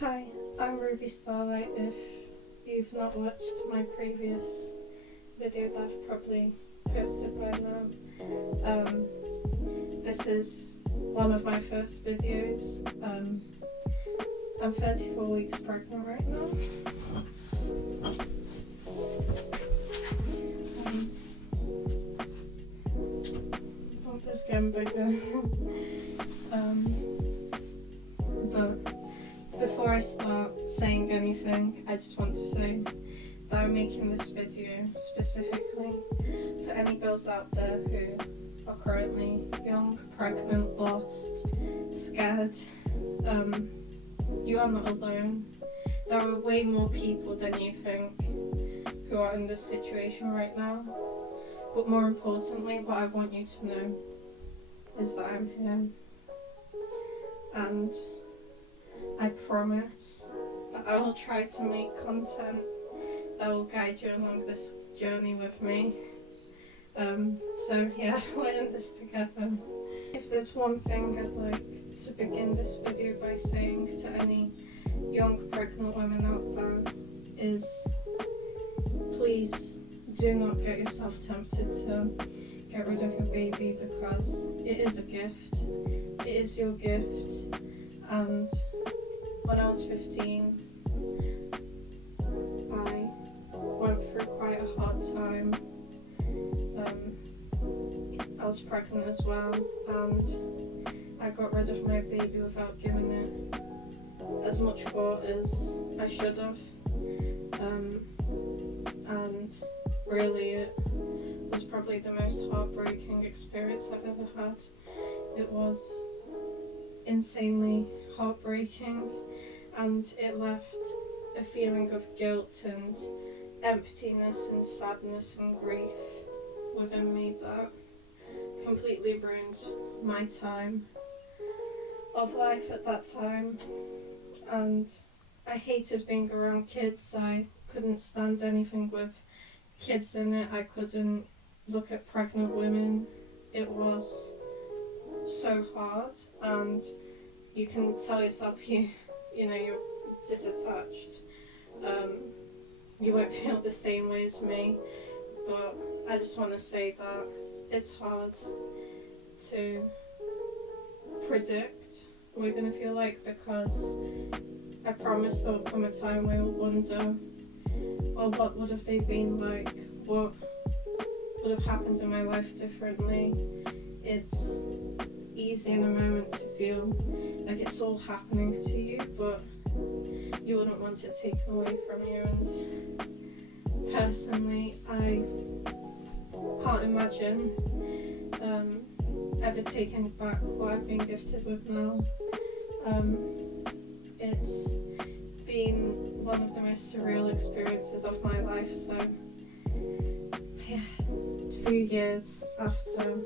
Hi, I'm Ruby Starlight. If you've not watched my previous video that I've probably posted by now, this is one of my first videos. I'm 34 weeks pregnant right now. Bump is getting bigger. But before I start saying anything, I just want to say that I'm making this video specifically for any girls out there who are currently young, pregnant, lost, scared. You are not alone. There are way more people than you think who are in this situation right now. But more importantly, what I want you to know is that I'm here. And I promise that I will try to make content that will guide you along this journey with me. So yeah, we're in this together. If there's one thing I'd like to begin this video by saying to any young pregnant women out there is, please do not get yourself tempted to get rid of your baby, because it is a gift. It is your gift. And when I was 15, I went through quite a hard time. I was pregnant as well, and I got rid of my baby without giving it as much thought as I should have. And really, it was probably the most heartbreaking experience I've ever had. It was insanely heartbreaking, and it left a feeling of guilt and emptiness and sadness and grief within me that completely ruined my time of life at that time. And I hated being around kids. I couldn't stand anything with kids in it. I couldn't look at pregnant women. It was so hard, and you can tell yourself you're disattached. You won't feel the same way as me, but I just want to say that it's hard to predict what we're going to feel like, because I promise there will come a time where you'll wonder, well, what would have they been like? What would have happened in my life differently? It's easy in a moment to feel like it's all happening to you, but you wouldn't want it taken away from you. And personally, I can't imagine ever taking back what I've been gifted with now. It's been one of the most surreal experiences of my life. So yeah, 2 years after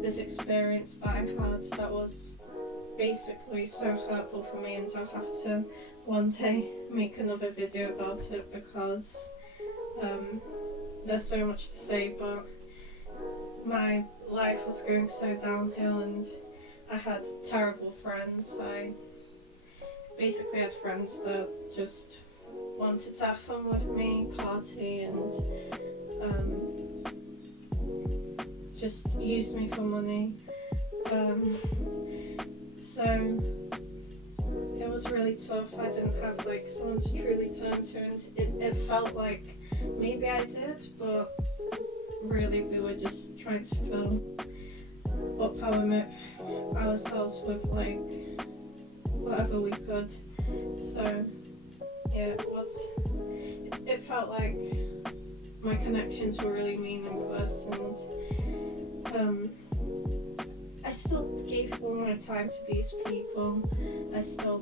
this experience that I had, that was basically so hurtful for me, and I'll have to one day make another video about it, because there's so much to say. But my life was going so downhill, and I had terrible friends. I basically had friends that just wanted to have fun with me, party, and just use me for money. So it was really tough. I didn't have someone to truly turn to, and it felt like maybe I did, but really we were just trying to fill up ourselves with whatever we could. So yeah, it felt like my connections were really meaningless, and I still gave all my time to these people. I still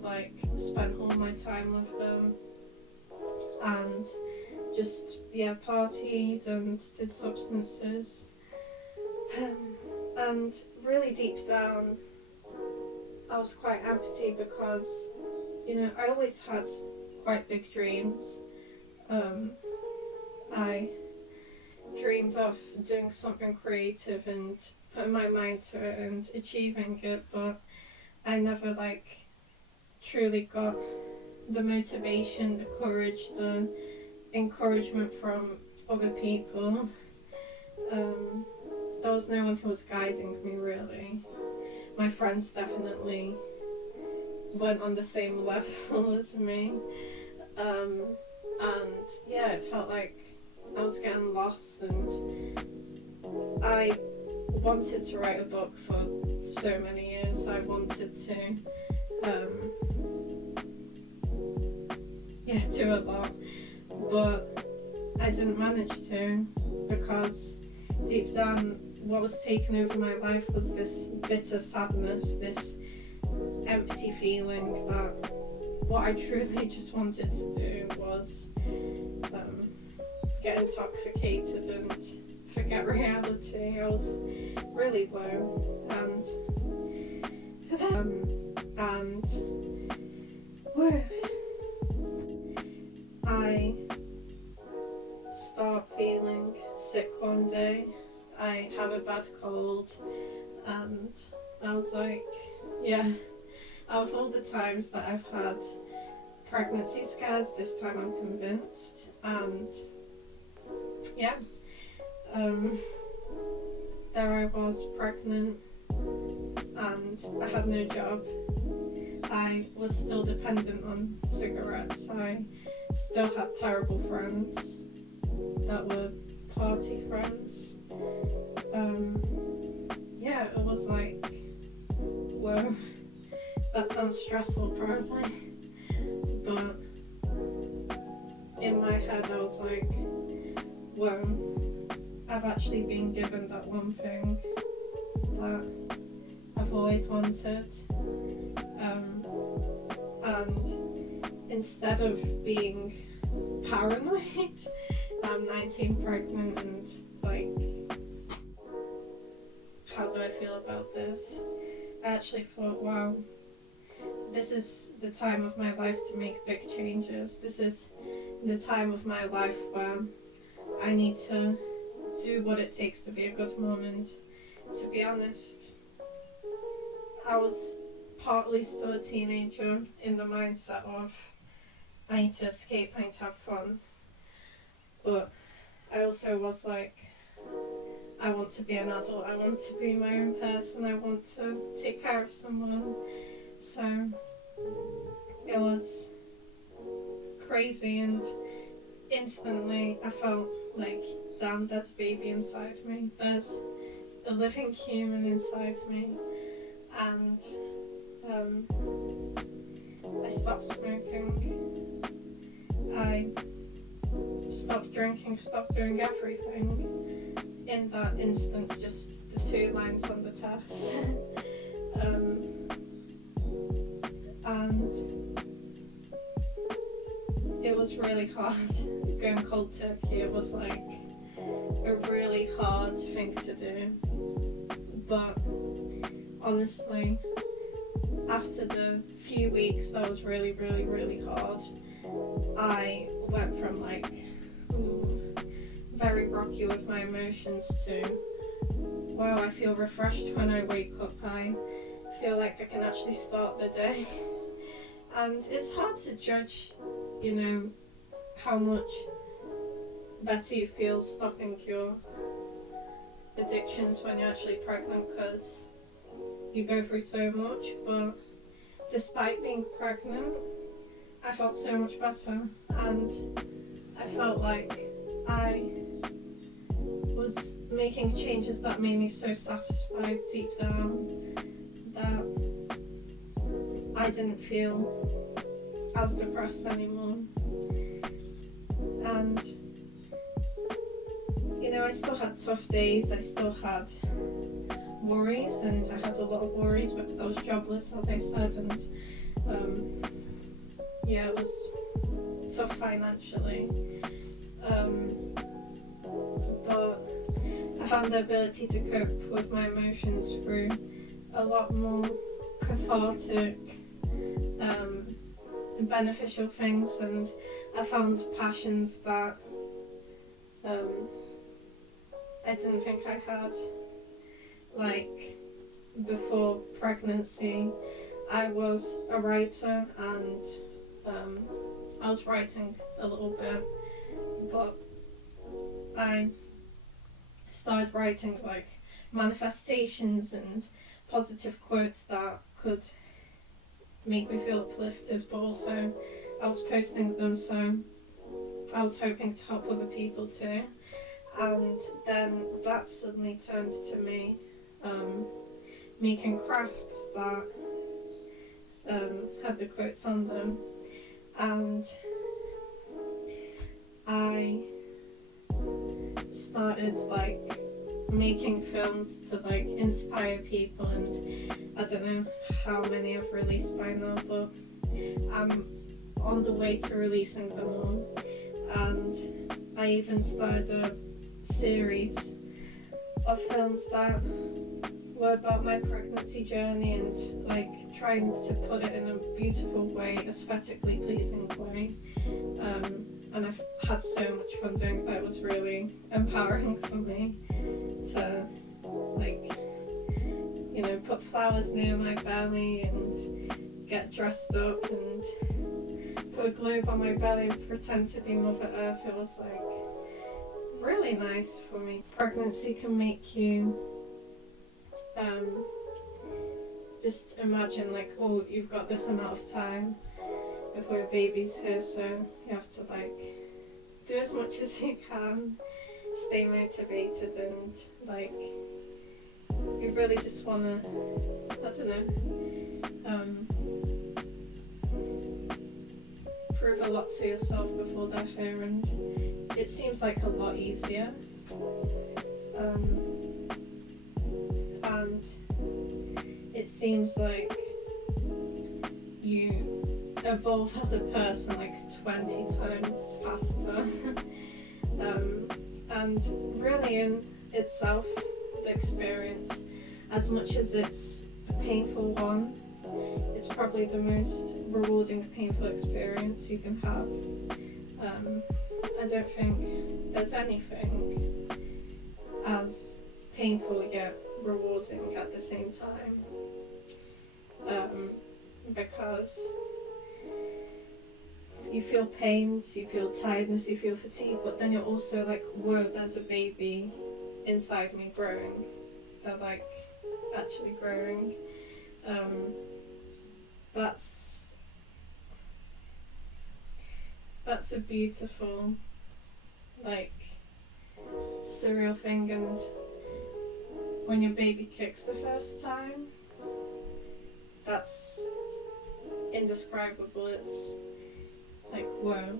spent all my time with them, and just partied and did substances. And really deep down, I was quite empty, because I always had quite big dreams. I dreamed of doing something creative and putting my mind to it and achieving it, but I never truly got the motivation, the courage, the encouragement from other people. There was no one who was guiding me really. My friends definitely weren't on the same level as me. And yeah, it felt like I was getting lost, and I wanted to write a book for so many years. I wanted to do a lot, but I didn't manage to, because deep down what was taking over my life was this bitter sadness, this empty feeling that what I truly just wanted to do was get intoxicated and forget reality. I was really low, and I start feeling sick one day. I have a bad cold, and I was like, yeah, out of all the times that I've had pregnancy scares, this time I'm convinced. And yeah, there I was, pregnant, and I had no job. I was still dependent on cigarettes. I still had terrible friends that were party friends. Yeah, it was like, whoa, that sounds stressful probably, but in my head I was like, whoa, I've actually been given that one thing that I've always wanted. And instead of being paranoid, I'm 19 pregnant and like, how do I feel about this? I actually thought, wow, this is the time of my life to make big changes. This is the time of my life where I need to do what it takes to be a good mom. And to be honest, I was partly still a teenager in the mindset of I need to escape, I need to have fun. But I also was like, I want to be an adult, I want to be my own person, I want to take care of someone. So it was crazy, and instantly I felt like, damn, there's a baby inside me, there's a living human inside me. And I stopped smoking, I stopped drinking, stopped doing everything. In that instance, just the 2 lines on the test. And it was really hard going cold turkey. It was like a really hard thing to do. But honestly, after the few weeks that was really, really, really hard, I went from like very rocky with my emotions to, wow, I feel refreshed when I wake up. I feel like I can actually start the day. And it's hard to judge, you know, how much better you feel stopping your addictions when you're actually pregnant, because you go through so much. But despite being pregnant, I felt so much better, and I felt like I was making changes that made me so satisfied deep down that I didn't feel as depressed anymore. And you know, I still had tough days, I still had worries, and I had a lot of worries because I was jobless, as I said, and yeah, it was tough financially, but I found the ability to cope with my emotions through a lot more cathartic, beneficial things, and I found passions that I didn't think I had. Like, before pregnancy, I was a writer and I was writing a little bit, but I started writing like manifestations and positive quotes that could make me feel uplifted, but also I was posting them, so I was hoping to help other people too. And then that suddenly turned to me making crafts that had the quotes on them, and I started like making films to like inspire people, and I don't know how many I've released by now, but I'm on the way to releasing them all. And I even started a series of films that were about my pregnancy journey, and like trying to put it in a beautiful way, aesthetically pleasing way. And I've had so much fun doing that. It was really empowering for me to like, you know, put flowers near my belly and get dressed up and put a globe on my belly and pretend to be Mother Earth. It was like really nice for me. Pregnancy can make you just imagine like, oh, you've got this amount of time before your baby's here, so you have to like do as much as you can, stay motivated, and like you really just want to, I don't know, prove a lot to yourself before they're here, and it seems like a lot easier. And it seems like you evolve as a person like 20 times faster. And really in itself, the experience, as much as it's a painful one, it's probably the most rewarding painful experience you can have. I don't think there's anything as painful yet rewarding at the same time, because you feel pains, you feel tiredness, you feel fatigue, but then you're also like, whoa, there's a baby inside me growing. They're like actually growing. That's a beautiful, like, surreal thing. And when your baby kicks the first time, that's indescribable. It's like, whoa,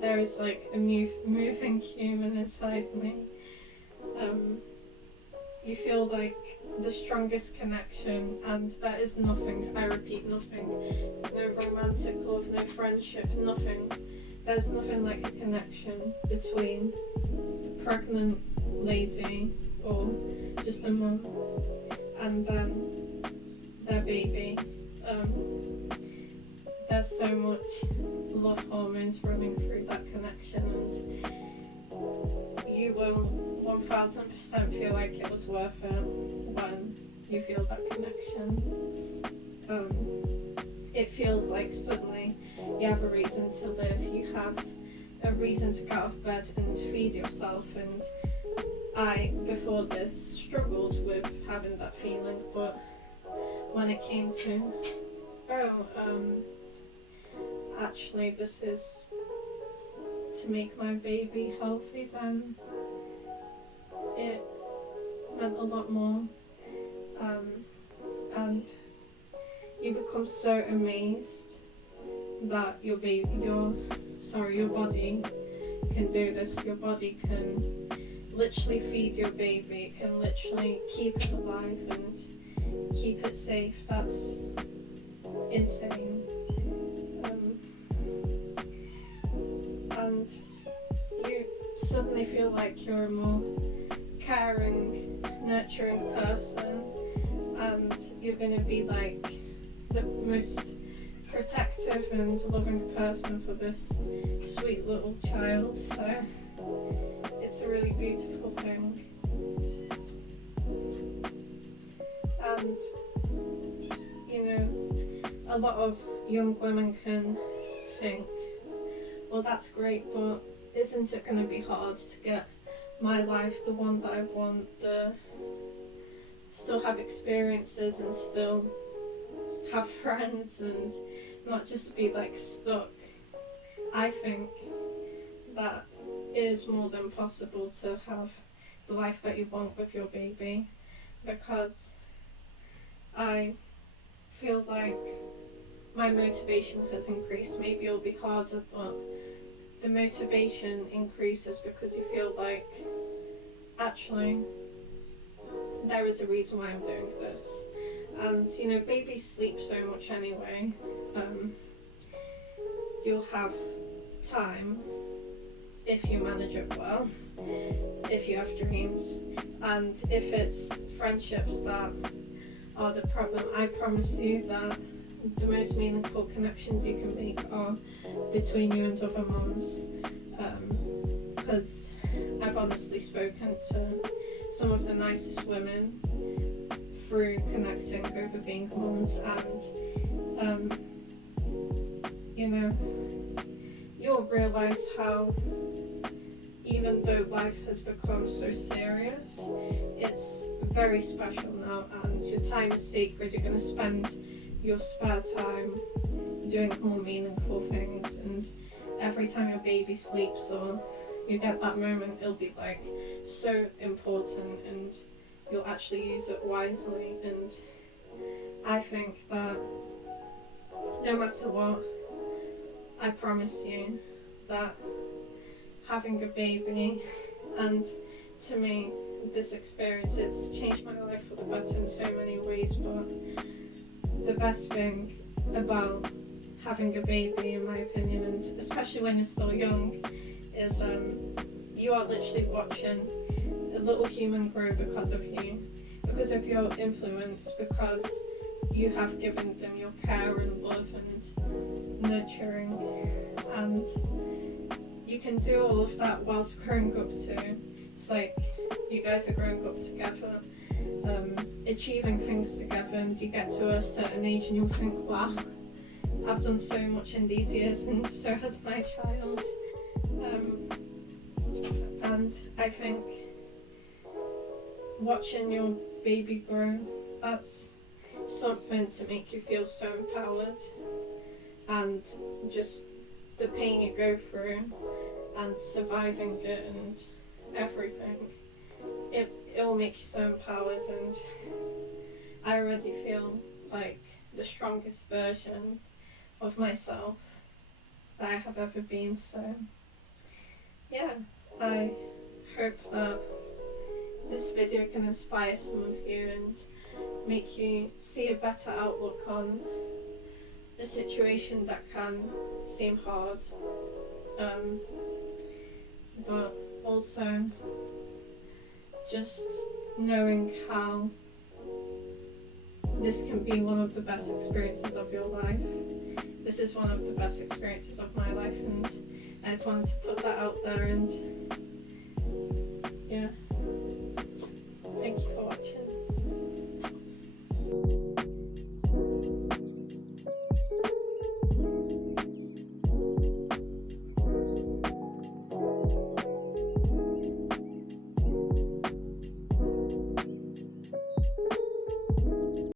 there is like a moving human inside me. You feel like the strongest connection, and that is nothing, I repeat, nothing, no romantic love, no friendship, nothing. There's nothing like a connection between a pregnant lady or just a mum and then their baby. There's so much love hormones running through that connection, and you will 1000% feel like it was worth it when you feel that connection. It feels like suddenly you have a reason to live, you have a reason to get out of bed and feed yourself. And I, before this, struggled with having that feeling, but when it came to, actually this is to make my baby healthy, then it meant a lot more. And you become so amazed that your body can do this. Your body can literally feed your baby, can literally keep it alive and keep it safe. That's insane. And you suddenly feel like you're a more caring, nurturing person, and you're going to be like the most protective and loving person for this sweet little child. So it's a really beautiful thing. And you know, a lot of young women can think, well, that's great, but isn't it going to be hard to get my life, the one that I want, still have experiences and still have friends and not just be like stuck? I think that it is more than possible to have the life that you want with your baby, because I feel like my motivation has increased. Maybe it'll be harder, but the motivation increases because you feel like, actually, there is a reason why I'm doing this. And you know, babies sleep so much anyway. You'll have time if you manage it well, if you have dreams, and if it's friendships that are the problem, I promise you that the most meaningful connections you can make are between you and other mums, because I've honestly spoken to some of the nicest women through connecting over being mums, and you know, you'll realise how, even though life has become so serious, it's very special now, and your time is sacred. You're going to spend your spare time doing more meaningful things, and every time your baby sleeps or you get that moment, it'll be like so important, and you'll actually use it wisely. And I think that no matter what, I promise you that having a baby, and to me this experience has changed my life for the better in so many ways, but the best thing about having a baby, in my opinion, and especially when you're still young, is you are literally watching a little human grow because of you, because of your influence, because you have given them your care and love and nurturing, and you can do all of that whilst growing up too. It's like you guys are growing up together, achieving things together, and you get to a certain age and you'll think, wow, I've done so much in these years, and so has my child. And I think watching your baby grow, that's something to make you feel so empowered, and just the pain you go through and surviving it and everything, it will make you so empowered, and I already feel like the strongest version of myself that I have ever been. So yeah, I hope that this video can inspire some of you and make you see a better outlook on a situation that can seem hard, but also just knowing how this can be one of the best experiences of your life. This is one of the best experiences of my life, and I just wanted to put that out there. And yeah, thank you for watching.